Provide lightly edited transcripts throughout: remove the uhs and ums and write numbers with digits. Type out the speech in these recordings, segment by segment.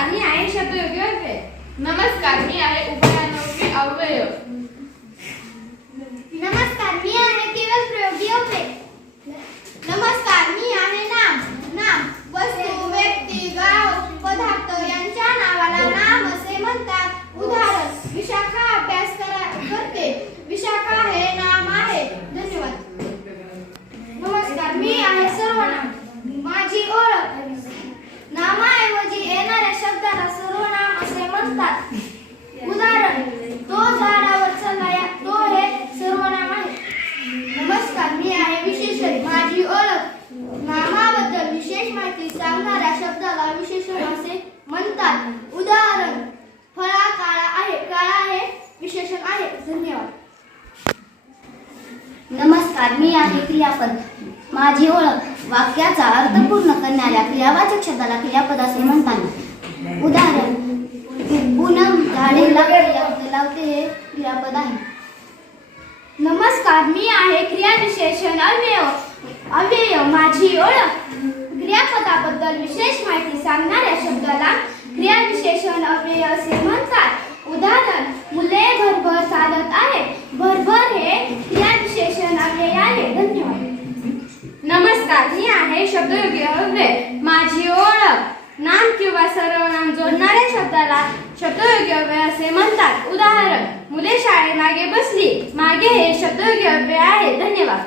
नमस्कार, मी आहे शब्दयोगी अव्यय. नमस्कार, मी आहे उभयानवी अव्यय. नमस्कार, मी आहे केवल प्रयोगी अव्यय. नमस्कार, मी आहे नाम. वस्तू, व्यक्ती, गाव, पदार्थ यांच्या नावाला नाम असे म्हणतात. उदाहरण, विशाखा अभ्यास करते. विशाखा हे नाम आहे. धन्यवाद. नमस्कार, मी आहे सर्वनाम. माझी ओळख. नामाऐवजी येणाऱ्या शब्दाला सर्वनाम असे म्हणतात. उदाहरण, तो झाडावर चढला. तो हे सर्वनाम आहे. नमस्कार, मी आहे विशेषण. माझी ओळख. नामाबद्दल विशेष माहिती सांगणाऱ्या शब्दाला विशेषण असे म्हणतात. उदाहरण, फळा काळा आहे. काळा हे विशेषण आहे. धन्यवाद. नमस्कार, मी आहे क्रियापद. माझी ओळख. वाक्याचा अर्थ पूर्ण करणाऱ्या क्रियावाचक शब्दाला क्रियापद असे म्हणतात. उदाहरण, पूनम झाडे लावते हे क्रियापद आहे. नमस्कार, मी आहे क्रियाविशेषण अव्यय. माझी ओळख. क्रियापदाबद्दल विशेष माहिती सांगणाऱ्या शब्दाला क्रियाविशेषण अव्यय असे म्हणतात. उदाहरण, मुले भरभर चालत आहेत. भरभर हे क्रियाविशेषण अव्यय आहे. धन्यवाद. नमस्कार, मी आहे शब्दयोगी अव्यय. माझी ओळख. नाम किंवा सर्वनाम जोडणाऱ्या शब्दाला शब्दयोगी अव्यय असे म्हणतात. उदाहरण, मुले शाळेमागे बसली. मागे हे शब्दयोगी अव्यय आहे. धन्यवाद.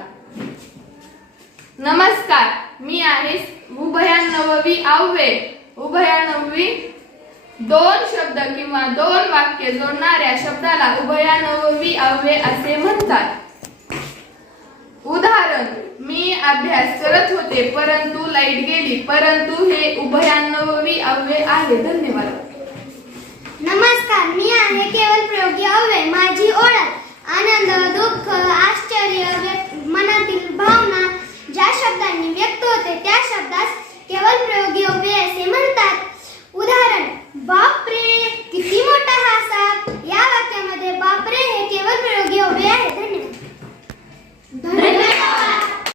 नमस्कार, मी आहे उभयानवी अव्यय. उभयानवी दोन शब्द किंवा दोन वाक्य जोडणाऱ्या शब्दाला उभयानवी अव्यय असे म्हणतात. उदाहरण, मी अभ्यास करत होते परंतु लाईट गेली. परंतु हे उभयानवी अव्यय आहे. धन्यवाद. नमस्कार, मी आहे केवल प्रयोगी अव्यय. माझी ओळख. आनंद, दुःख, आश्चर्य, मनातील भावना ज्या शब्दांनी व्यक्त होते त्या शब्दास